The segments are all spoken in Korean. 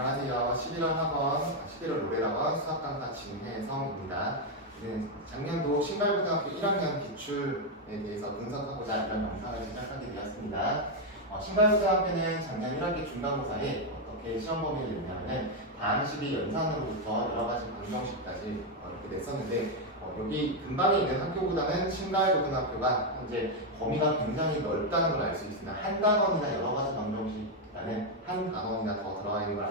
안녕하세요. 11월 학원, 11월 노래학원 수학 강사 진혜성입니다. 작년도 신갈고등학교 1학년 기출에 대해서 분석하고자 이런 영상을 제작하게 되었습니다. 신갈고등학교는 작년 1학기 중간고사에 어떻게 시험 범위를 냈냐면은 다항식이 연산으로부터 여러 가지 방정식까지 이렇게 냈었는데 여기 근방에 있는 학교보다는 신갈고등학교가 현재 범위가 굉장히 넓다는 걸 알 수 있습니다. 한 단원이나 여러 가지 방정식이라는 한 단원이나 더 들어가 있는 걸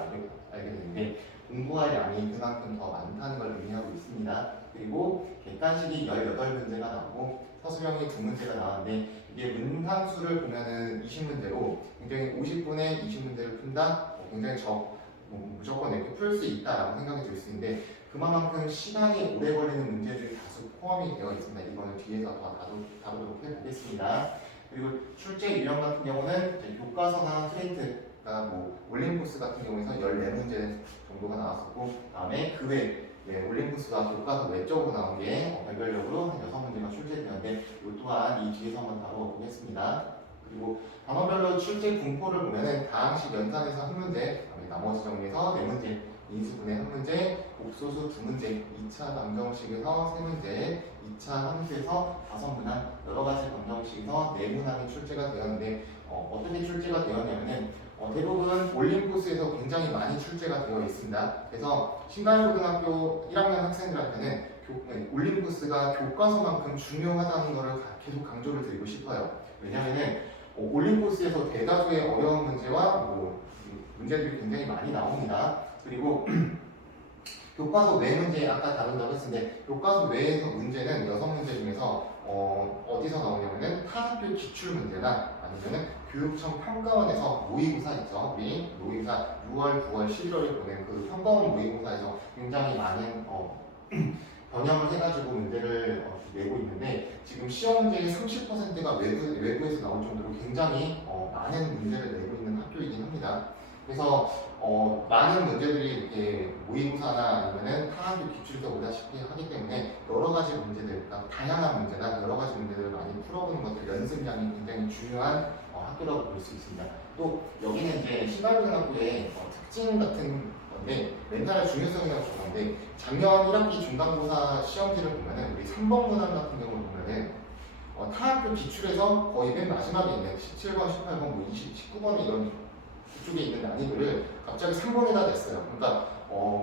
알게 되는데 공부할 양이 그만큼 더 많다는 걸 의미하고 있습니다. 그리고 객관식이 18문제가 나오고 서술형이 2문제가 나왔는데 이게 문항수를 보면은 20문제로 굉장히 50분에 20문제를 푼다? 굉장히 무조건 이렇게 풀 수 있다라고 생각이 들 수 있는데 그만큼 시간이 오래 걸리는 문제들이 다수 포함이 되어 있습니다. 이거는 뒤에서 더 다루도록 해보겠습니다. 그리고 출제 유형 같은 경우는 이제 교과서나 트레이트가 올림푸스 같은 경우에서 14문제 정도가 나왔었고 다음에 그 외 올림푸스가 교과서 외적으로 나온 게 별별적으로 한 6문제가 출제되었는데 이 또한 이 뒤에서 한번 다뤄보겠습니다. 그리고 단원별로 출제 분포를 보면은 다항식 연산에서 한 문제, 나머지 정리에서 4문제, 인수분해 1문제, 복소수 2문제, 2차 방정식에서 3문제, 2차 함수에서 5문항, 여러 가지 방정식에서 4문항이 출제가 되었는데 어떻게 출제가 되었냐면은 대부분 올림푸스에서 굉장히 많이 출제가 되어 있습니다. 그래서 신갈고등학교 1학년 학생들한테는 올림푸스가 교과서만큼 중요하다는 것을 계속 강조를 드리고 싶어요. 왜냐하면은 올림푸스에서 대다수의 어려운 문제와 문제들이 굉장히 많이 나옵니다. 그리고 교과서 외 문제 아까 다룬다고 했는데 교과서 외에서 문제는 6문제 중에서 어디서 나오냐면은 타학교 기출 문제나 아니면은 교육청 평가원에서 모의고사 있죠. 우리 모의고사 6월, 9월, 11월에 보낸 그 평가원 모의고사에서 굉장히 많은 변형을 해가지고 문제를 내고 있는데 지금 시험 문제의 30%가 외부에서 나올 정도로 굉장히 많은 문제를 내고 있는 학교이긴 합니다. 그래서 많은 문제들이 이렇게 모의고사나 아니면은 타학교 기출에서 오다시피 하기 때문에 여러 가지 문제들, 그러니까 다양한 문제나 여러 가지 문제들을 많이 풀어보는 것들 연습량이 굉장히 중요한 학교라고 볼 수 있습니다. 또 여기는 이제 신갈고등학교의 특징 같은 건데 멘탈의 중요성이라고 적었는데 작년 1학기 중간고사 시험지를 보면은 우리 3번 문항 같은 경우를 보면은 타학교 기출에서 거의 맨 마지막에 있는 17번, 18번, 20, 19번 이런 그쪽에 있는 난이도를 갑자기 3번에다 냈어요. 그러니까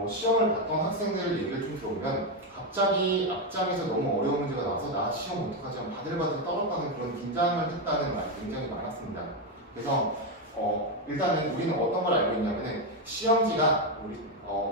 시험을 봤던 학생들 얘기를 좀 들어보면 갑자기 앞장에서 너무 어려운 문제가 나와서 나 시험 어떡하지 하면 바들바들 떨어가는 그런 긴장을 했다는 말이 굉장히 많았습니다. 그래서 일단은 우리는 어떤 걸 알고 있냐면은 시험지가 우리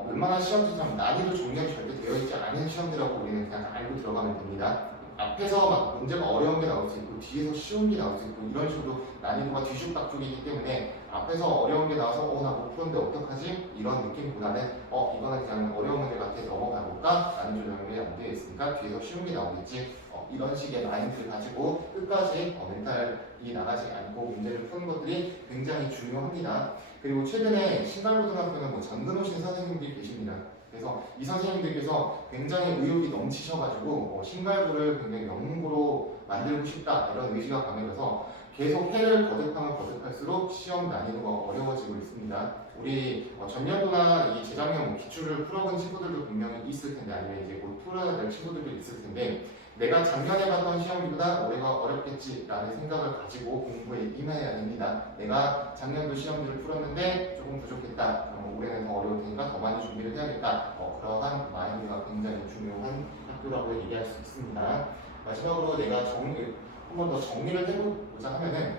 웬만한 시험지처럼 난이도 종류가 절대 되어 있지 않은 시험지라고 우리는 그냥 알고 들어가면 됩니다. 앞에서 막 문제가 어려운 게 나올 수 있고 뒤에서 쉬운 게 나올 수 있고 이런 식으로 난이도가 뒤죽박죽이기 때문에 앞에서 어려운 게 나와서 나 못 푸는데 어떡하지? 이런 느낌보다는 이거는 그냥 어려운 문제 같아 넘어가볼까? 난이도 조정이 안 되어 있으니까 뒤에서 쉬운 게 나오겠지. 이런 식의 마인드를 가지고 끝까지 멘탈이 나가지 않고 문제를 푸는 것들이 굉장히 중요합니다. 그리고 최근에 신갈고등학교는 전근호신 선생님들이 계십니다. 그래서 이 선생님들께서 굉장히 의욕이 넘치셔가지고 신갈고를 굉장히 영웅고로 만들고 싶다 이런 의지가 강해져서 계속 해를 거듭하면 거듭할수록 시험 난이도가 어려워지고 있습니다. 우리 전년도나 이 재작년 기출을 풀어본 친구들도 분명히 있을 텐데 아니면 이제 곧 풀어야 될 친구들도 있을 텐데 내가 작년에 봤던 시험보다 올해가 어렵겠지라는 생각을 가지고 공부에 임해야 됩니다. 내가 작년도 시험지를 풀었는데 조금 부족했다. 올해는 더 어려울 테니까 더 많이 준비를 해야겠다. 그러한 마인드가 굉장히 중요한 학교라고 얘기할 수 있습니다. 마지막으로 내가 한 번 더 정리를 해보자 하면은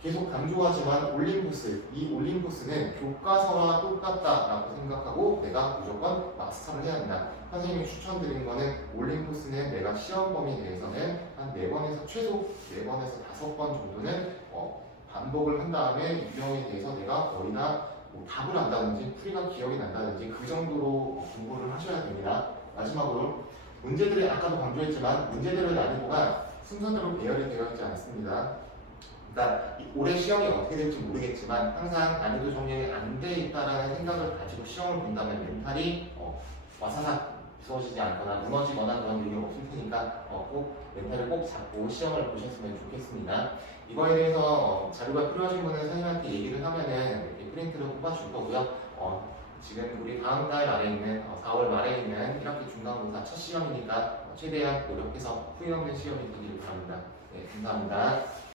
계속 강조하지만 이 올림푸스는 교과서와 똑같다라고 생각하고 내가 무조건 마스터를 해야 한다. 선생님이 추천드린 거는 올림푸스는 내가 시험 범위 내에서는 한 4번에서 최소 4번에서 5번 정도는 반복을 한 다음에 유형에 대해서 내가 거의 다 답을 안다든지 풀이가 기억이 난다든지 그 정도로 공부를 하셔야 됩니다. 마지막으로 문제들이 아까도 강조했지만 문제들의 난이도가 순서대로 배열이 되어 있지 않습니다. 그러니까 올해 시험이 어떻게 될지 모르겠지만 항상 난이도 정리가 안 돼 있다라는 생각을 가지고 시험을 본다면 멘탈이 와사삭 무서워지지 않거나 무너지거나 그런 일이 없을 테니까 꼭 멘탈을 꼭 잡고 시험을 보셨으면 좋겠습니다. 이거에 대해서 자료가 필요하신 분은 선생님한테 얘기를 하면은 이렇게 프린트를 뽑아줄 거고요. 지금 우리 다음 달 말에 있는 4월 말에 있는 1학기 중간고사 첫 시험이니까 최대한 노력해서 후회 없는 시험이 되기를 바랍니다. 네, 감사합니다.